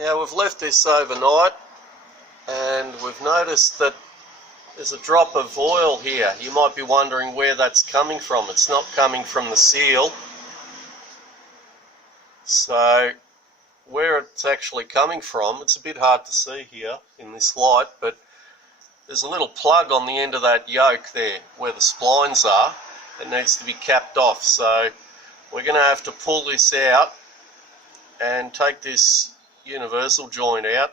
Now we've left this overnight and we've noticed that there's a drop of oil here. You might be wondering where that's coming from. It's not coming from the seal. So where it's actually coming from, it's a bit hard to see here in this light, but there's a little plug on the end of that yoke there where the splines are. It needs to be capped off, so we're going to have to pull this out and take this universal joint out,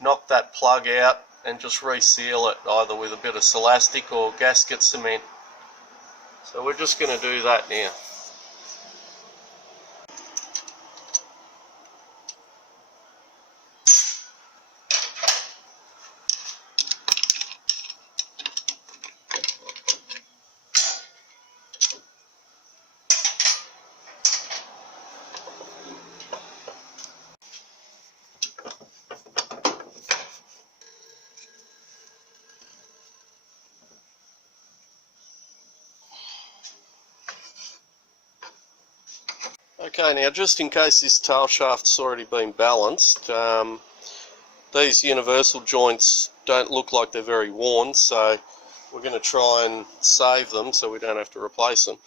knock that plug out and just reseal it either with a bit of Silastic or gasket cement. So we're just going to do that now. Okay, now just in case this tail shaft's already been balanced, these universal joints don't look like they're very worn, so we're going to try and save them so we don't have to replace them.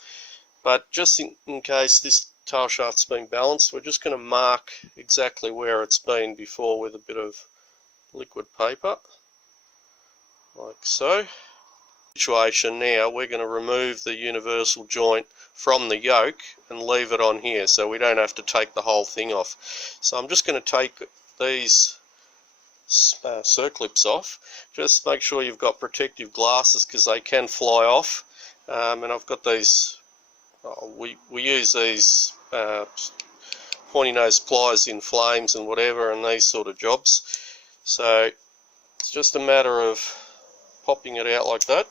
But just in case this tail shaft's been balanced, we're just going to mark exactly where it's been before with a bit of liquid paper, like so. Situation now, we're going to remove the universal joint from the yoke and leave it on here so we don't have to take the whole thing off. So I'm just going to take these circlips off. Just make sure you've got protective glasses because they can fly off, and I've got these, we use these pointy nose pliers in flames and whatever and these sort of jobs. So it's just a matter of popping it out like that,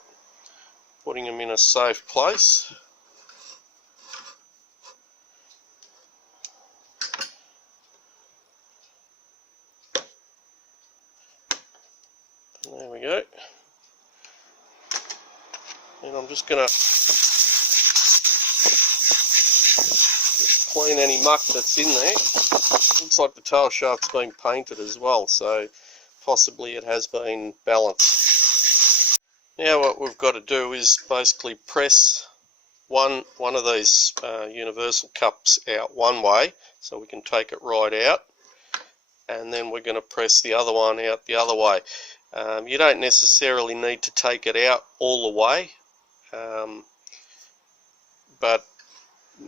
putting them in a safe place. There we go. And I'm just going to clean any muck that's in there. Looks like the tail shaft's been painted as well, so possibly it has been balanced. Now what we've got to do is basically press one of these universal cups out one way so we can take it right out, and then we're going to press the other one out the other way. You don't necessarily need to take it out all the way, but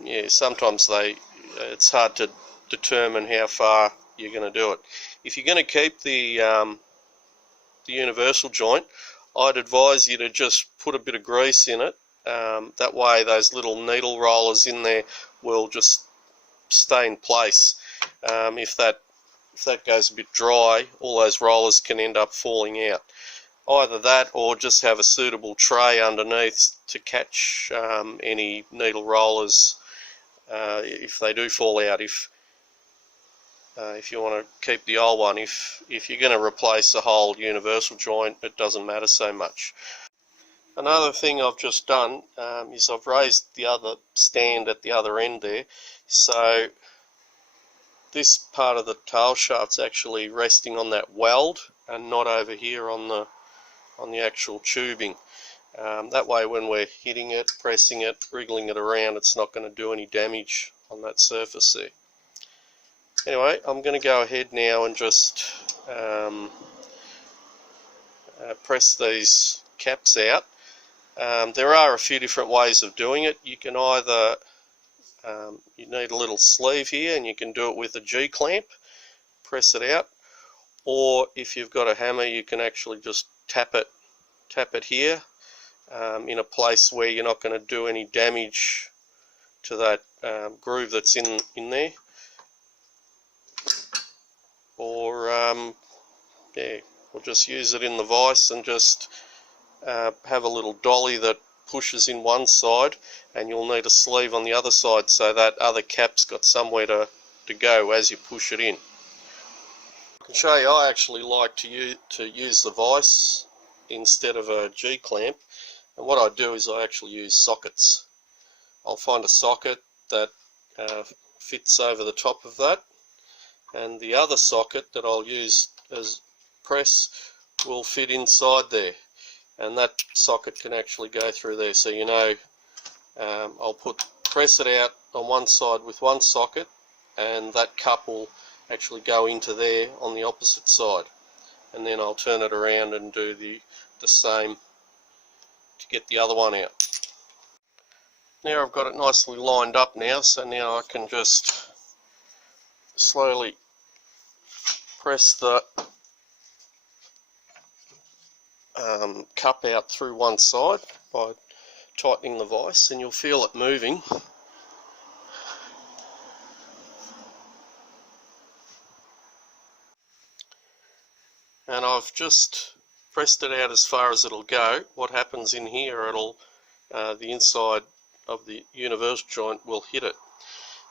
yeah, sometimes it's hard to determine how far you're going to do it. If you're going to keep the universal joint, I'd advise you to just put a bit of grease in it. That way those little needle rollers in there will just stay in place. If that goes a bit dry, all those rollers can end up falling out. Either that or just have a suitable tray underneath to catch any needle rollers if they do fall out. If you want to keep the old one, if you're going to replace the whole universal joint, it doesn't matter so much. Another thing I've just done is I've raised the other stand at the other end there, so this part of the tail shaft's actually resting on that weld and not over here on the actual tubing. That way when we're hitting it, pressing it, wriggling it around, it's not going to do any damage on that surface there. Anyway, I'm going to go ahead now and just press these caps out. There are a few different ways of doing it. You can either you need a little sleeve here and you can do it with a G-clamp, press it out, or if you've got a hammer you can actually just tap it here in a place where you're not going to do any damage to that groove that's in there. Or yeah, we'll just use it in the vise and just have a little dolly that pushes in one side, and you'll need a sleeve on the other side so that other cap's got somewhere to go as you push it in. I can show you, I actually like to use the vise instead of a G-clamp, and what I do is I actually use sockets. I'll find a socket that fits over the top of that, and the other socket that I'll use as press will fit inside there, and that socket can actually go through there. So you know, I'll press it out on one side with one socket, and that cup will actually go into there on the opposite side, and then I'll turn it around and do the same to get the other one out. Now I've got it nicely lined up now, so now I can just slowly press the cup out through one side by tightening the vise, and you'll feel it moving. And I've just pressed it out as far as it'll go. What happens in here, the inside of the universal joint will hit it.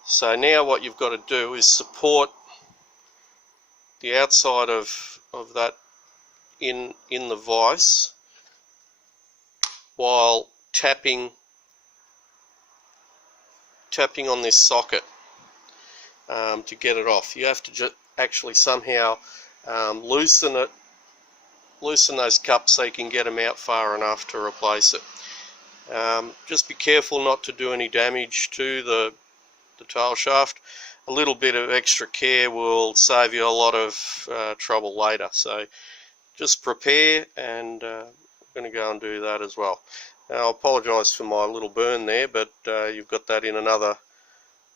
So now what you've got to do is support the outside of that in the vise while tapping on this socket to get it off. You have to just actually somehow loosen those cups so you can get them out far enough to replace it. Just be careful not to do any damage to the tail shaft. A little bit of extra care will save you a lot of trouble later, so just prepare, and I'm going to go and do that as well. Now I apologise for my little burn there, but you've got that in another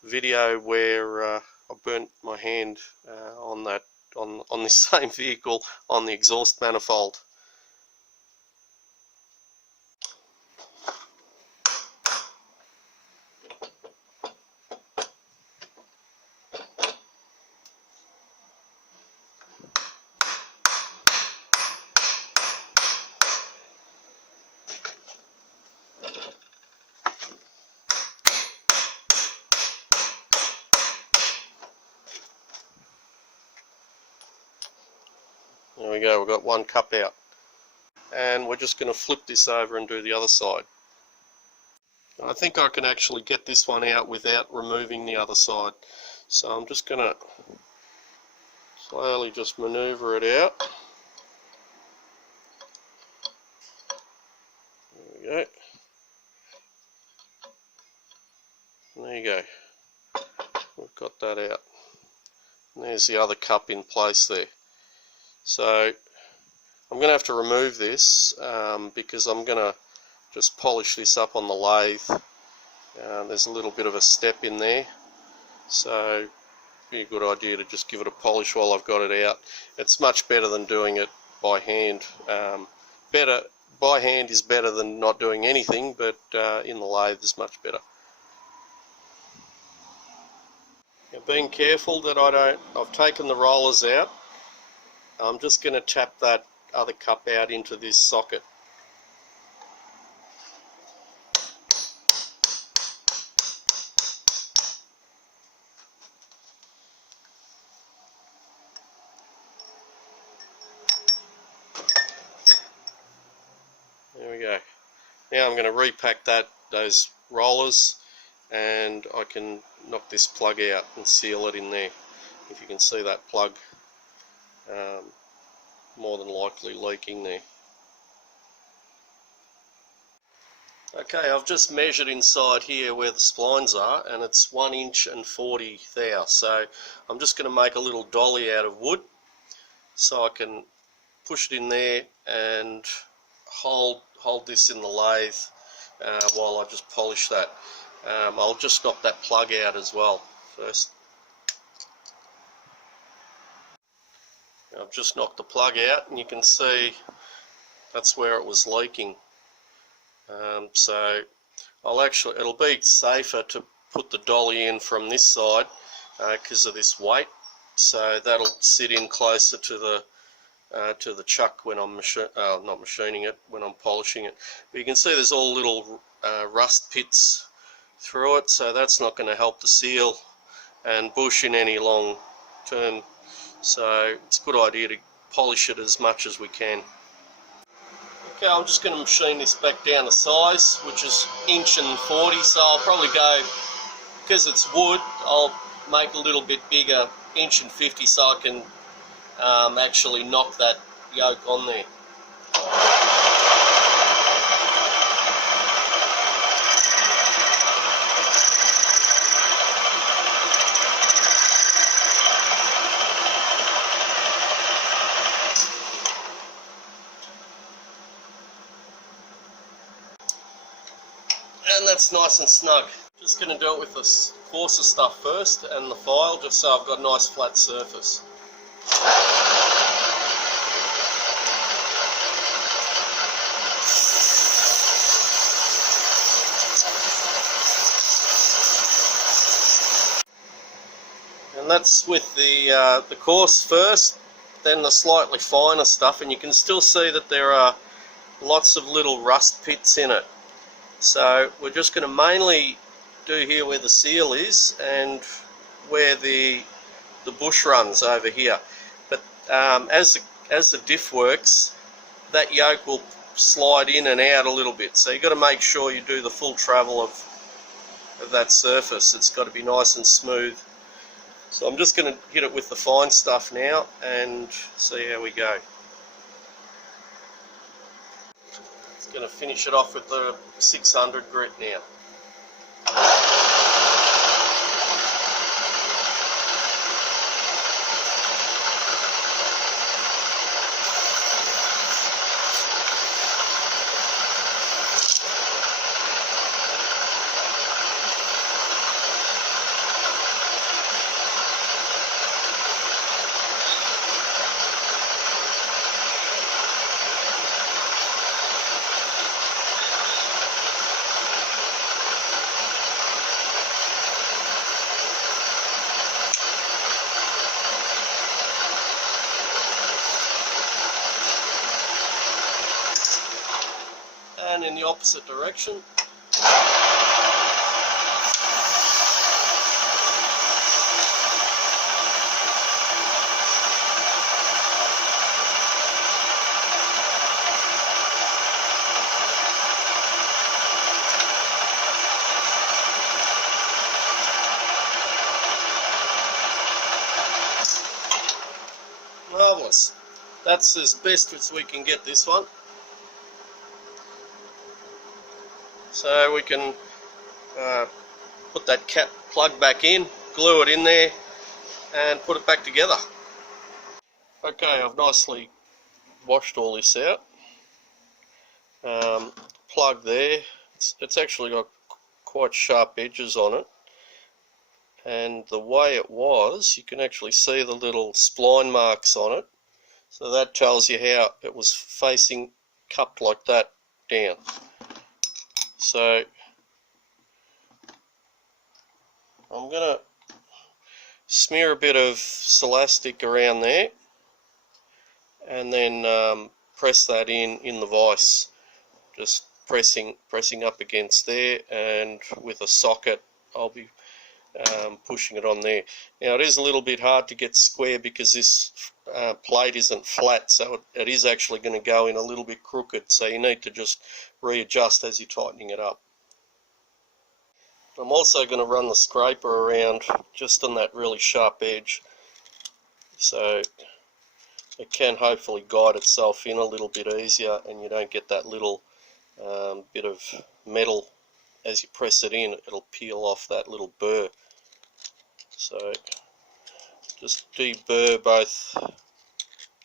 video where I burnt my hand on this same vehicle on the exhaust manifold. There we go, we've got one cup out. And we're just going to flip this over and do the other side. I think I can actually get this one out without removing the other side. So I'm just going to slowly just maneuver it out. There we go. There you go. We've got that out. And there's the other cup in place there. So I'm going to have to remove this because I'm going to just polish this up on the lathe. There's a little bit of a step in there, so it'd be a good idea to just give it a polish while I've got it out. It's much better than doing it by hand. By hand is better than not doing anything, but in the lathe is much better. Now, being careful that I've taken the rollers out. I'm just going to tap that other cup out into this socket. There we go. Now I'm going to repack those rollers, and I can knock this plug out and seal it in there. If you can see that plug more than likely leaking there. Okay, I've just measured inside here where the splines are, and it's 1 inch and 40 thou. So I'm just going to make a little dolly out of wood so I can push it in there and hold this in the lathe while I just polish that. I'll just knock that plug out as well first. I've just knocked the plug out, and you can see that's where it was leaking. So it'll be safer to put the dolly in from this side because of this weight. So that'll sit in closer to the chuck when I'm not machining it, when I'm polishing it. But you can see there's all little rust pits through it, so that's not going to help the seal and bush in any long term. So it's a good idea to polish it as much as we can. Okay, I'm just going to machine this back down to size, which is 1 inch and 40. So I'll probably go, because it's wood, I'll make a little bit bigger, 1.50 inches, so I can actually knock that yoke on there. And that's nice and snug. Just going to do it with the coarser stuff first and the file, just so I've got a nice flat surface. And that's with the coarse first, then the slightly finer stuff, and you can still see that there are lots of little rust pits in it. So we're just going to mainly do here where the seal is and where the bush runs over here. But as the diff works, that yoke will slide in and out a little bit. So you've got to make sure you do the full travel of that surface. It's got to be nice and smooth. So I'm just going to hit it with the fine stuff now and see how we go. Going to finish it off with the 600 grit now. And in the opposite direction. Marvellous. That's as best as we can get this one. So we can put that cap plug back in, glue it in there and put it back together. Okay, I've nicely washed all this out. Plug there, it's actually got quite sharp edges on it, and the way it was, you can actually see the little spline marks on it, so that tells you how it was facing cupped like that down. So I'm going to smear a bit of Celastic around there and then press that in the vise, just pressing up against there, and with a socket I'll be pushing it on there. Now it is a little bit hard to get square because this plate isn't flat, so it is actually going to go in a little bit crooked, so you need to just readjust as you're tightening it up. I'm also going to run the scraper around just on that really sharp edge, so it can hopefully guide itself in a little bit easier and you don't get that little bit of metal. As you press it in, it'll peel off that little burr. So just deburr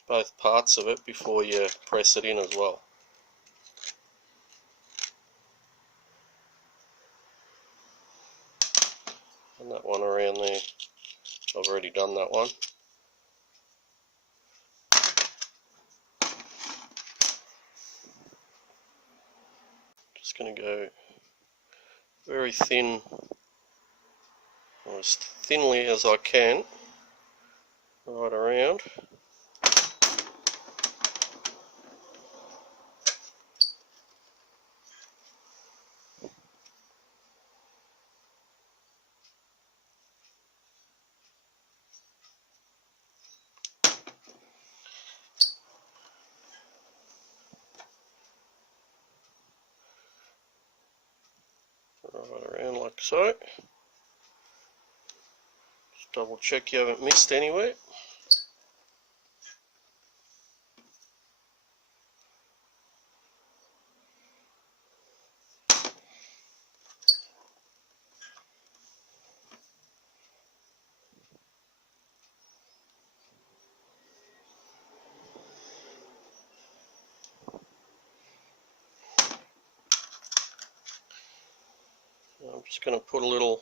both parts of it before you press it in as well. And that one around there, I've already done that one. Just going to go very thin, or as thinly as I can, right around. Right around like so. Double check you haven't missed anywhere. I'm just going to put a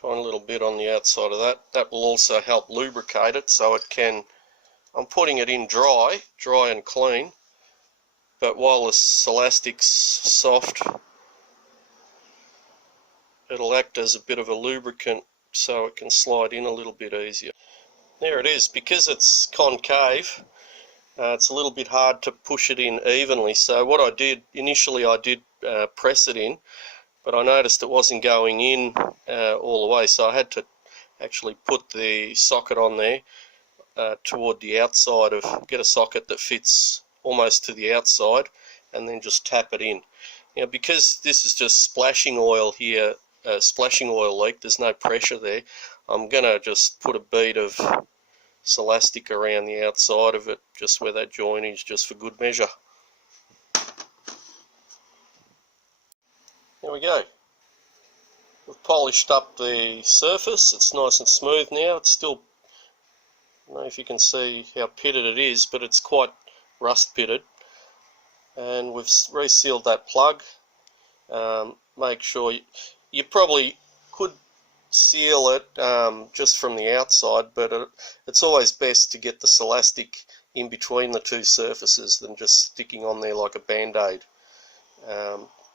tiny little bit on the outside of that. That will also help lubricate it so it can, I'm putting it in dry and clean, but while the elastic's soft, it'll act as a bit of a lubricant so it can slide in a little bit easier. There it is. Because it's concave, it's a little bit hard to push it in evenly, so what I did, initially I did press it in, but I noticed it wasn't going in all the way, so I had to actually put the socket on there toward the outside get a socket that fits almost to the outside, and then just tap it in. Now, because this is just splashing oil here, splashing oil leak, there's no pressure there, I'm going to just put a bead of elastic around the outside of it, just where that joint is, just for good measure. There we go. We've polished up the surface. It's nice and smooth now. It's still, I don't know if you can see how pitted it is, but it's quite rust pitted. And we've resealed that plug. Make sure you probably could seal it just from the outside, but it's always best to get the elastic in between the two surfaces than just sticking on there like a band-aid.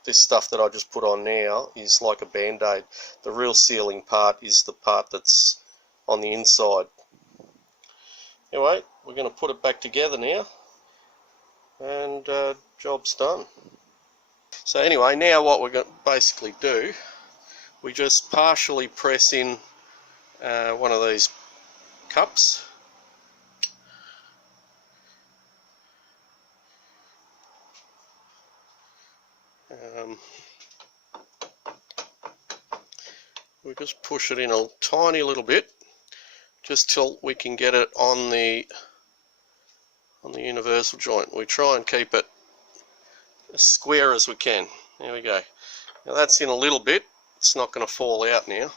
This stuff that I just put on now is like a band-aid. The real sealing part is the part that's on the inside. Anyway, we're going to put it back together now, and job's done. So anyway, now what we're going to basically do, we just partially press in one of these cups. We just push it in a tiny little bit, just till we can get it on the universal joint. We try and keep it as square as we can. There we go. Now that's in a little bit. It's not going to fall out now.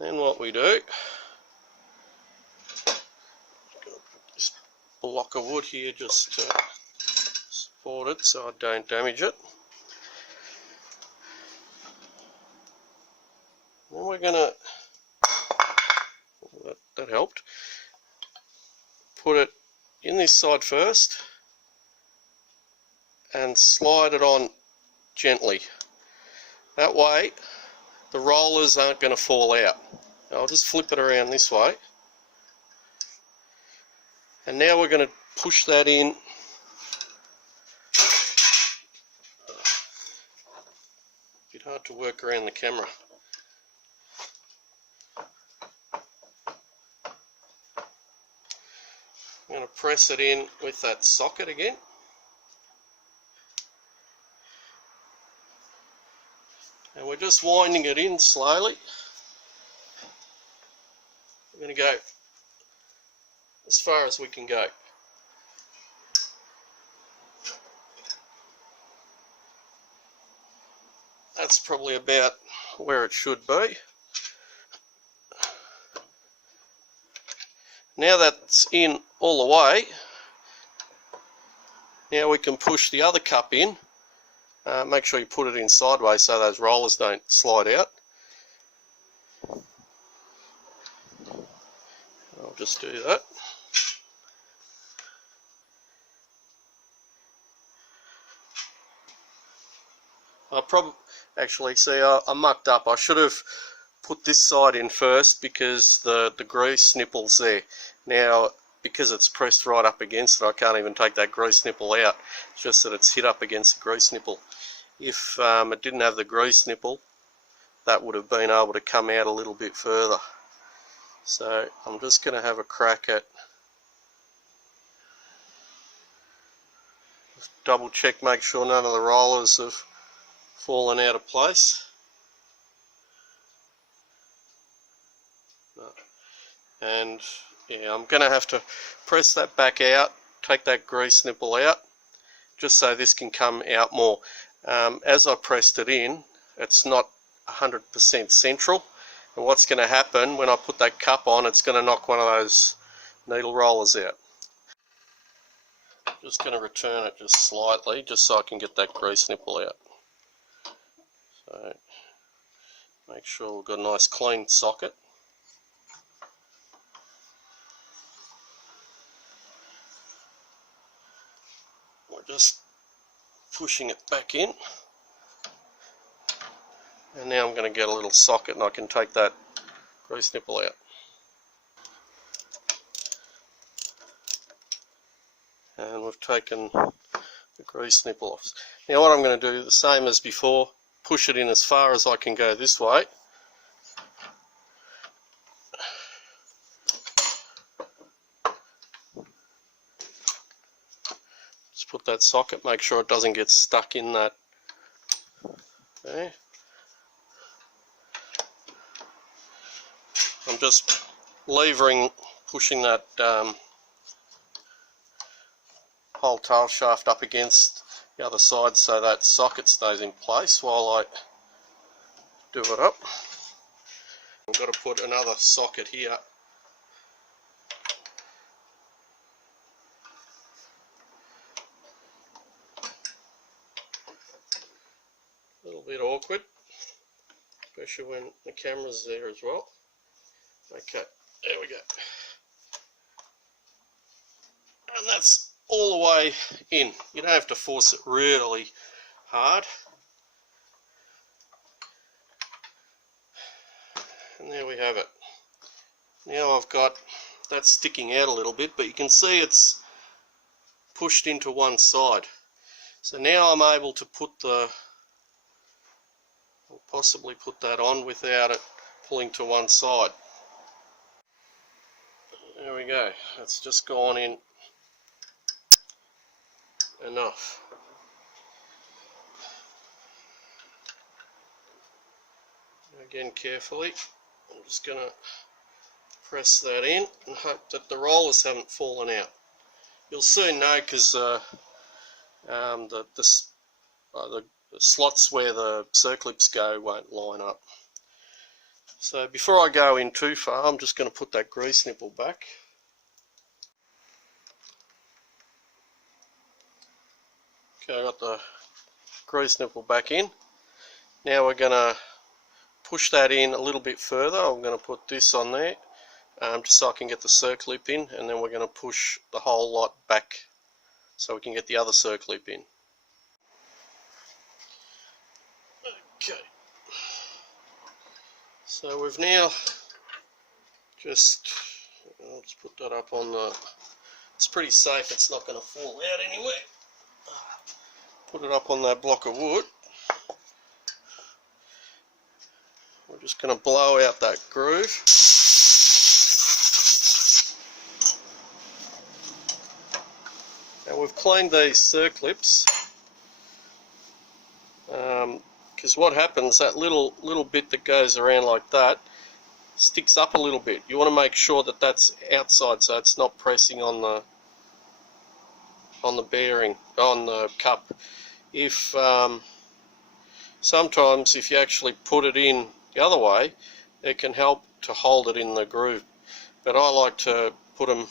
Then what we do, this block of wood here just to support it so I don't damage it. Then we're going to, that helped, put it in this side first and slide it on gently. That way the rollers aren't going to fall out. Now I'll just flip it around this way, and now we're going to push that in. A bit hard to work around the camera. I'm going to press it in with that socket again. And we're just winding it in slowly. We're going to go as far as we can go. That's probably about where it should be. Now that's in all the way, now we can push the other cup in. Make sure you put it in sideways so those rollers don't slide out. I'll just do that. I probably actually see I mucked up. I should have put this side in first because the grease nipple's there. Now, because it's pressed right up against it, I can't even take that grease nipple out. It's just that it's hit up against the grease nipple. If it didn't have the grease nipple, that would have been able to come out a little bit further. So I'm just going to have a crack at, double check, make sure none of the rollers have fallen out of place. And yeah, I'm going to have to press that back out, take that grease nipple out, just so this can come out more. As I pressed it in, it's not 100% central, and what's going to happen when I put that cup on, it's going to knock one of those needle rollers out. Just going to return it just slightly, just so I can get that grease nipple out. So make sure we've got a nice clean socket. We're just pushing it back in, and now I'm going to get a little socket and I can take that grease nipple out. And we've taken the grease nipple off. Now what I'm going to do, the same as before, push it in as far as I can go this way. Just put that socket, make sure it doesn't get stuck in that. Okay. I'm just levering, pushing that whole tail shaft up against the other side so that socket stays in place while I do it up. I've got to put another socket here. A little bit awkward, especially when the camera's there as well. Okay, there we go. And that's all the way in. You don't have to force it really hard. And there we have it. Now I've got that sticking out a little bit, but you can see it's pushed into one side. So now I'm able to put I'll possibly put that on without it pulling to one side. There we go. That's just gone in enough. Again, carefully, I'm just going to press that in and hope that the rollers haven't fallen out. You'll soon know because the slots where the circlips go won't line up. So before I go in too far, I'm just going to put that grease nipple back. Okay, I got the grease nipple back in. Now we're going to push that in a little bit further. I'm going to put this on there just so I can get the circlip in, and then we're going to push the whole lot back so we can get the other circlip in. Okay, so we've now I'll just put that up on the, it's pretty safe, it's not going to fall out anywhere. Put it up on that block of wood. We're just going to blow out that groove. Now we've cleaned these circlips because what happens, that little bit that goes around like that sticks up a little bit. You want to make sure that that's outside so it's not pressing on the bearing, on the cup. If sometimes if you actually put it in the other way, it can help to hold it in the groove, but I like to put them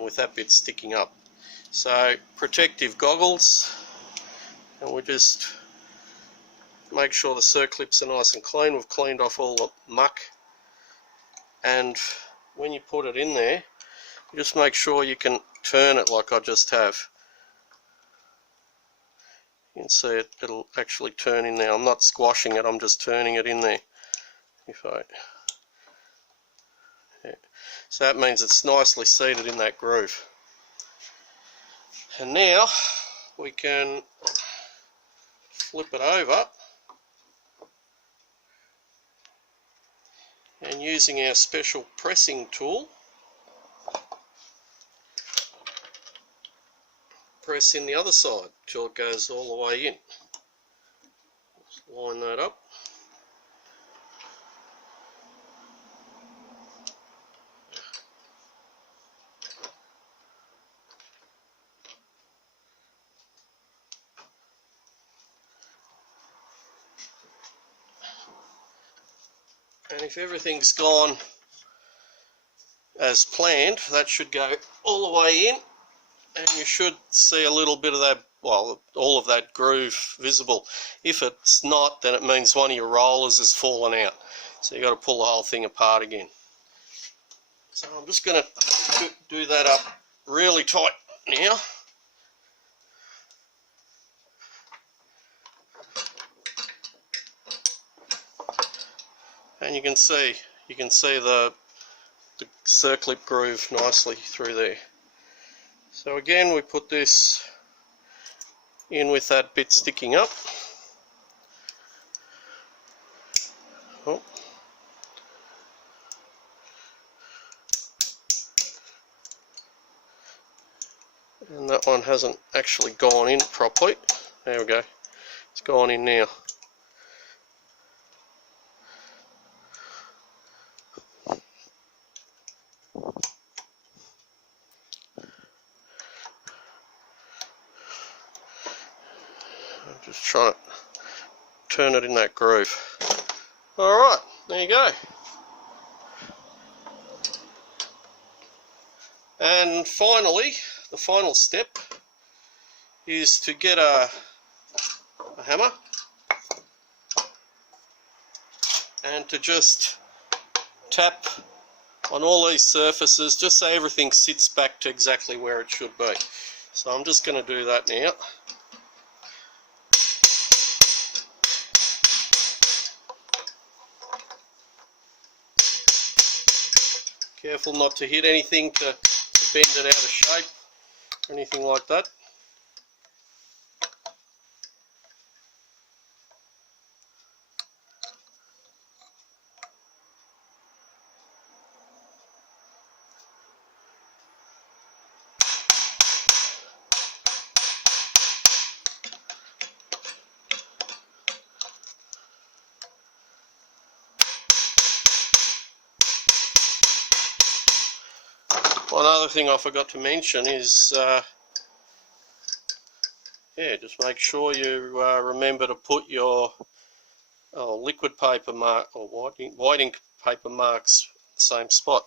with that bit sticking up. So protective goggles, and we just make sure the circlips are nice and clean. We've cleaned off all the muck, and when you put it in there, you just make sure you can turn it like I just have. You can see it'll actually turn in there. I'm not squashing it, I'm just turning it in there. Yeah. So that means it's nicely seated in that groove. And now we can flip it over, and using our special pressing tool, press in the other side till it goes all the way in. Just line that up. And if everything's gone as planned, that should go all the way in, and you should see a little bit of that, well, all of that groove visible. If it's not, then it means one of your rollers has fallen out, so you've got to pull the whole thing apart again. So I'm just going to do that up really tight now. And you can see the circlip groove nicely through there. So again, we put this in with that bit sticking up. Oh. And that one hasn't actually gone in properly. There we go. It's gone in now. I'm just trying to turn it in that groove. Alright, there you go. And finally, the final step is to get a hammer and to just tap on all these surfaces just so everything sits back to exactly where it should be. So I'm just going to do that now. Careful not to hit anything to bend it out of shape or anything like that. One other thing I forgot to mention is, just make sure you remember to put your liquid paper mark or white ink paper marks in the same spot.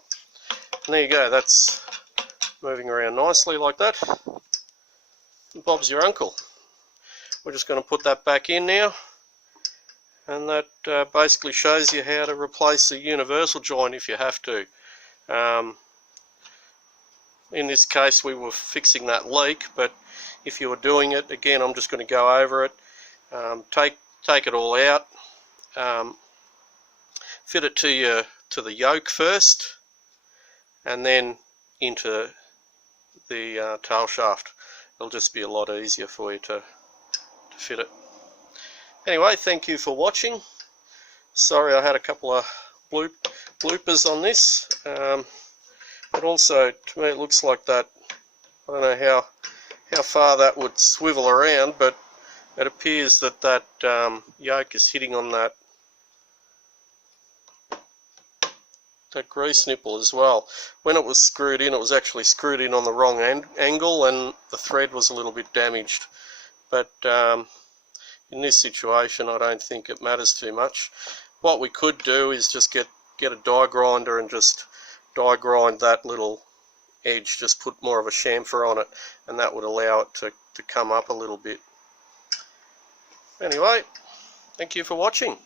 And there you go, that's moving around nicely like that. And Bob's your uncle. We're just going to put that back in now, and that basically shows you how to replace a universal joint if you have to. In this case we were fixing that leak, but if you were doing it, again I'm just going to go over it, take it all out, fit it to the yoke first, and then into the tail shaft. It'll just be a lot easier for you to fit it. Anyway, thank you for watching. Sorry I had a couple of bloopers on this. But also, to me it looks like that, I don't know how far that would swivel around, but it appears that yoke is hitting on that grease nipple as well. When it was screwed in, it was actually screwed in on the wrong angle, and the thread was a little bit damaged. But in this situation I don't think it matters too much. What we could do is just get a die grinder and just die grind that little edge, just put more of a chamfer on it, and that would allow it to come up a little bit. Anyway, thank you for watching.